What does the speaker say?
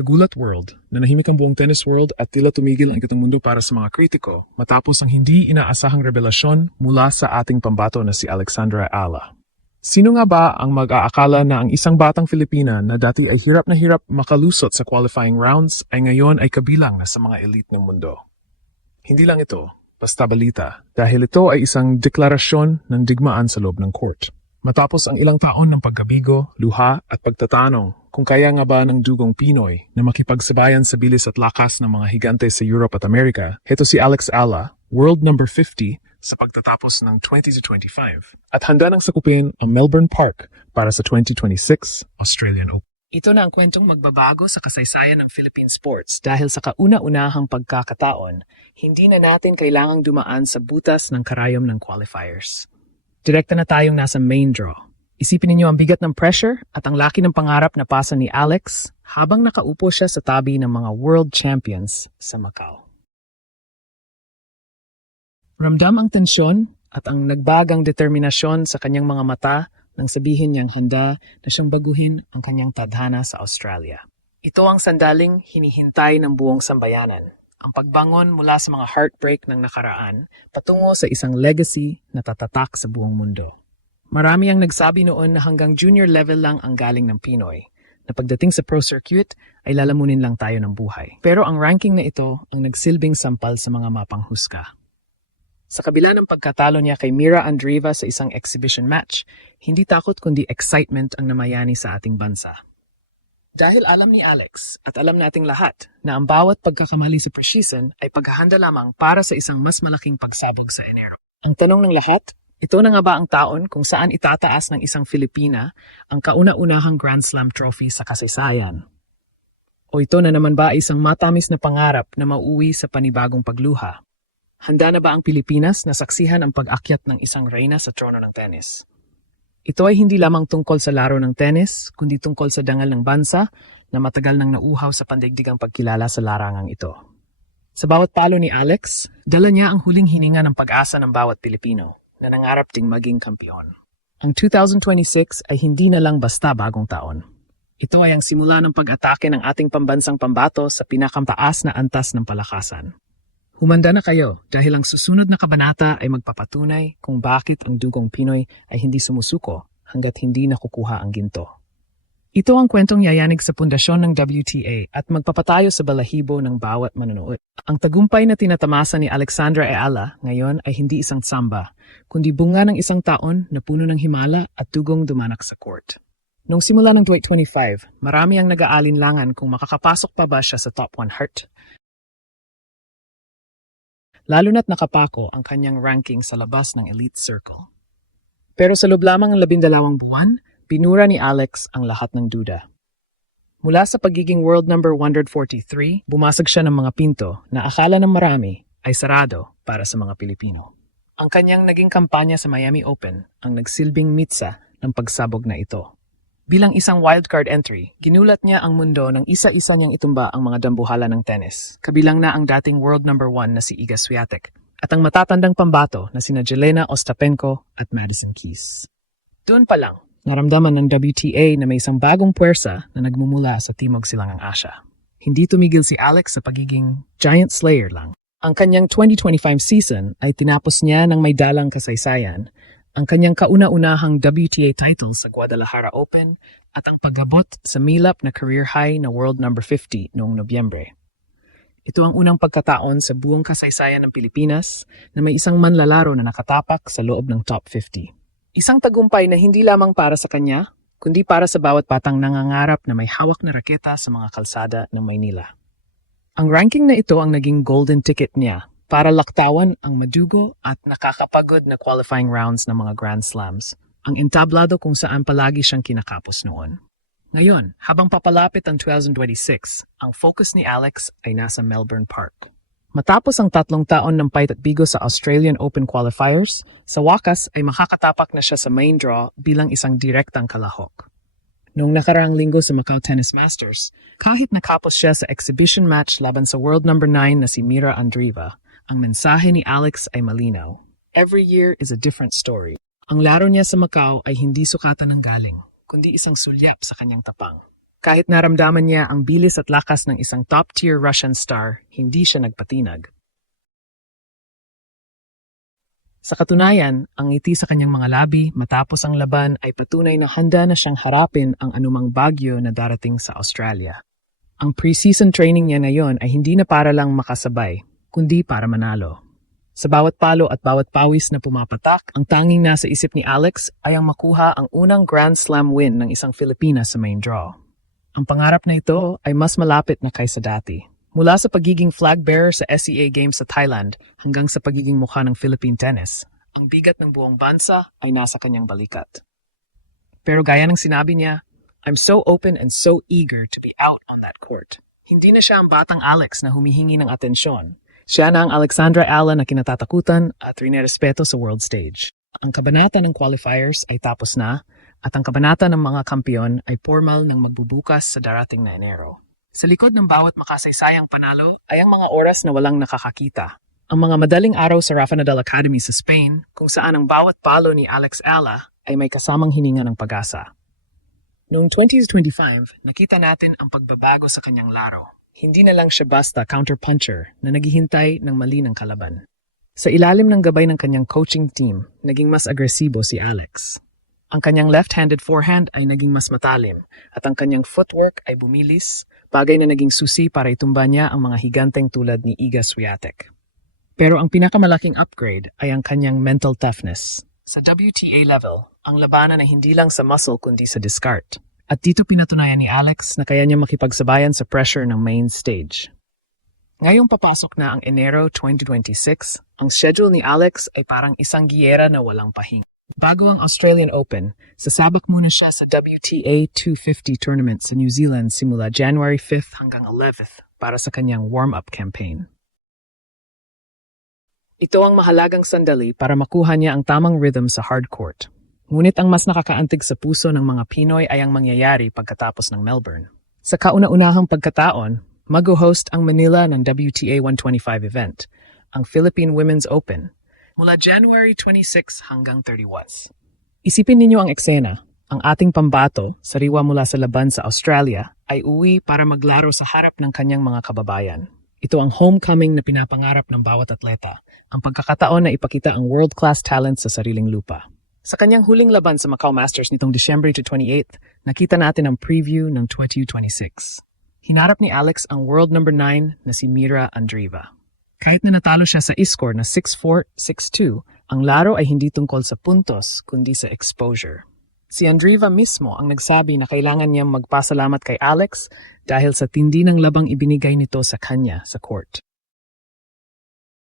Kagulat World, nanahimik ang buong tennis world at tila tumigil ang ikatang mundo para sa mga kritiko matapos ang hindi inaasahang revelasyon mula sa ating pambato na si Alexandra Ala. Sino nga ba ang mag-aakala na ang isang batang Filipina na dati ay hirap na hirap makalusot sa qualifying rounds ay ngayon ay kabilang na sa mga elite ng mundo? Hindi lang ito, basta balita, dahil ito ay isang deklarasyon ng digmaan sa loob ng court. Matapos ang ilang taon ng pagkabigo, luha at pagtatanong kung kaya nga ba ng dugong Pinoy na makipagsabayan sa bilis at lakas ng mga higante sa Europe at Amerika, heto si Alex Ala, world number 50 sa pagtatapos ng 2025 at handa nang sakupin ang Melbourne Park para sa 2026 Australian Open. Ito na ang kwentong magbabago sa kasaysayan ng Philippine sports dahil sa kauna-unahang pagkakataon, hindi na natin kailangang dumaan sa butas ng karayom ng qualifiers. Direkta na tayong nasa main draw. Isipin ninyo ang bigat ng pressure at ang laki ng pangarap na pasa ni Alex habang nakaupo siya sa tabi ng mga world champions sa Macau. Ramdam ang tensyon at ang nagbagang determinasyon sa kanyang mga mata nang sabihin niyang handa na siyang baguhin ang kanyang tadhana sa Australia. Ito ang sandaling hinihintay ng buong sambayanan. Ang pagbangon mula sa mga heartbreak ng nakaraan patungo sa isang legacy na tatatak sa buong mundo. Marami ang nagsabi noon na hanggang junior level lang ang galing ng Pinoy, na pagdating sa pro circuit ay lalamunin lang tayo ng buhay. Pero ang ranking na ito ang nagsilbing sampal sa mga mapanghusga. Sa kabila ng pagkatalo niya kay Mira Andreeva sa isang exhibition match, hindi takot kundi excitement ang namayani sa ating bansa. Dahil alam ni Alex at alam nating lahat na ang bawat pagkakamali sa preseason ay paghahanda lamang para sa isang mas malaking pagsabog sa Enero. Ang tanong ng lahat, ito na nga ba ang taon kung saan itataas ng isang Filipina ang kauna-unahang Grand Slam trophy sa kasaysayan? O ito na naman ba ay isang matamis na pangarap na mauwi sa panibagong pagluha? Handa na ba ang Pilipinas na saksihan ang pag-akyat ng isang reyna sa trono ng tennis? Ito ay hindi lamang tungkol sa laro ng tennis, kundi tungkol sa dangal ng bansa na matagal nang nauuhaw sa pandaigdigang pagkilala sa larangang ito. Sa bawat palo ni Alex, dala niya ang huling hininga ng pag-asa ng bawat Pilipino na nangarap ding maging kampiyon. Ang 2026 ay hindi na lang basta bagong taon. Ito ay ang simula ng pag-atake ng ating pambansang pambato sa pinakampaas na antas ng palakasan. Humanda na kayo dahil ang susunod na kabanata ay magpapatunay kung bakit ang dugong Pinoy ay hindi sumusuko hanggat hindi nakukuha ang ginto. Ito ang kwentong yayanig sa pundasyon ng WTA at magpapatayo sa balahibo ng bawat manonood. Ang tagumpay na tinatamasa ni Alexandra Ala ngayon ay hindi isang samba, kundi bunga ng isang taon na puno ng himala at dugong dumanak sa court. Noong simula ng 2025, marami ang nag-aalinlangan kung makakapasok pa ba siya sa top 100. Lalo na't nakapako ang kanyang ranking sa labas ng elite circle. Pero sa loob lamang ng 12 buwan, binura ni Alex ang lahat ng duda. Mula sa pagiging world number 143, bumasag siya ng mga pinto na akala ng marami ay sarado para sa mga Pilipino. Ang kanyang naging kampanya sa Miami Open ang nagsilbing mitsa ng pagsabog na ito. Bilang isang wildcard entry, ginulat niya ang mundo nang isa-isa niyang itumba ang mga dambuhala ng tennis, kabilang na ang dating world number 1 na si Iga Swiatek at ang matatandang pambato na sina Jelena Ostapenko at Madison Keys. Doon pa lang, naramdaman ng WTA na may isang bagong puwersa na nagmumula sa Timog Silangang Asya. Hindi tumigil si Alex sa pagiging giant slayer lang. Ang kanyang 2025 season ay tinapos niya ng may dalang kasaysayan, ang kanyang kauna-unahang WTA title sa Guadalajara Open at ang pag-abot sa milap na career high na world number 50 noong Nobyembre. Ito ang unang pagkataon sa buong kasaysayan ng Pilipinas na may isang manlalaro na nakatapak sa loob ng top 50. Isang tagumpay na hindi lamang para sa kanya, kundi para sa bawat batang nangangarap na may hawak na raketa sa mga kalsada ng Maynila. Ang ranking na ito ang naging golden ticket niya para laktawan ang madugo at nakakapagod na qualifying rounds ng mga Grand Slams, ang entablado kung saan palagi siyang kinakapos noon. Ngayon, habang papalapit ang 2026, ang focus ni Alex ay nasa Melbourne Park. Matapos ang 3 taon ng pait at bigo sa Australian Open qualifiers, sa wakas ay makakatapak na siya sa main draw bilang isang direktang kalahok. Noong nakaraang linggo sa Macau Tennis Masters, kahit nakapos siya sa exhibition match laban sa world number 9 na si Mira Andreeva, ang mensahe ni Alex ay malinaw. Every year is a different story. Ang laro niya sa Macau ay hindi sukatan ng galing, kundi isang sulyap sa kanyang tapang. Kahit naramdaman niya ang bilis at lakas ng isang top-tier Russian star, hindi siya nagpatinag. Sa katunayan, ang ngiti sa kanyang mga labi matapos ang laban ay patunay na handa na siyang harapin ang anumang bagyo na darating sa Australia. Ang pre-season training niya ngayon ay hindi na para lang makasabay, kundi para manalo. Sa bawat palo at bawat pawis na pumapatak, ang tanging nasa isip ni Alex ay ang makuha ang unang Grand Slam win ng isang Filipina sa main draw. Ang pangarap na ito ay mas malapit na kaysa dati. Mula sa pagiging flag bearer sa SEA Games sa Thailand hanggang sa pagiging mukha ng Philippine tennis, ang bigat ng buong bansa ay nasa kanyang balikat. Pero gaya ng sinabi niya, I'm so open and so eager to be out on that court. Hindi na siya ang batang Alex na humihingi ng atensyon. Siya na ang Alexandra Allen na kinatatakutan at rinerespeto sa world stage. Ang kabanata ng qualifiers ay tapos na at ang kabanata ng mga kampiyon ay formal ng magbubukas sa darating na Enero. Sa likod ng bawat makasaysayang panalo ay ang mga oras na walang nakakakita. Ang mga madaling araw sa Rafa Nadal Academy sa Spain, kung saan ang bawat palo ni Alex Alla ay may kasamang hininga ng pag-asa. Noong 2025, nakita natin ang pagbabago sa kanyang laro. Hindi na lang siya basta counter-puncher na naghihintay ng mali ng kalaban. Sa ilalim ng gabay ng kanyang coaching team, naging mas agresibo si Alex. Ang kanyang left-handed forehand ay naging mas matalim at ang kanyang footwork ay bumilis, bagay na naging susi para itumba niya ang mga higanteng tulad ni Iga Swiatek. Pero ang pinakamalaking upgrade ay ang kanyang mental toughness. Sa WTA level, ang labanan ay hindi lang sa muscle kundi sa discard. At dito pinatunayan ni Alex na kaya niya makipagsabayan sa pressure ng main stage. Ngayong papasok na ang Enero 2026, ang schedule ni Alex ay parang isang giyera na walang pahinga. Bago ang Australian Open, sasabak muna siya sa WTA 250 tournament sa New Zealand simula January 5th hanggang 11th para sa kanyang warm-up campaign. Ito ang mahalagang sandali para makuha niya ang tamang rhythm sa hard court. Ngunit ang mas nakakaantig sa puso ng mga Pinoy ay ang mangyayari pagkatapos ng Melbourne. Sa kauna-unahang pagkataon, mag-host ang Manila ng WTA 125 event, ang Philippine Women's Open, mula January 26 hanggang 31. Isipin ninyo ang eksena. Ang ating pambato, sariwa mula sa laban sa Australia, ay uwi para maglaro sa harap ng kanyang mga kababayan. Ito ang homecoming na pinapangarap ng bawat atleta, ang pagkakataon na ipakita ang world-class talent sa sariling lupa. Sa kanyang huling laban sa Macau Masters nitong December 28, nakita natin ang preview ng 2026. Hinarap ni Alex ang world number 9 na si Mira Andreeva. Kahit na natalo siya sa e-score na 6-4, 6-2, ang laro ay hindi tungkol sa puntos kundi sa exposure. Si Andreeva mismo ang nagsabi na kailangan niyang magpasalamat kay Alex dahil sa tindi ng labang ibinigay nito sa kanya sa court.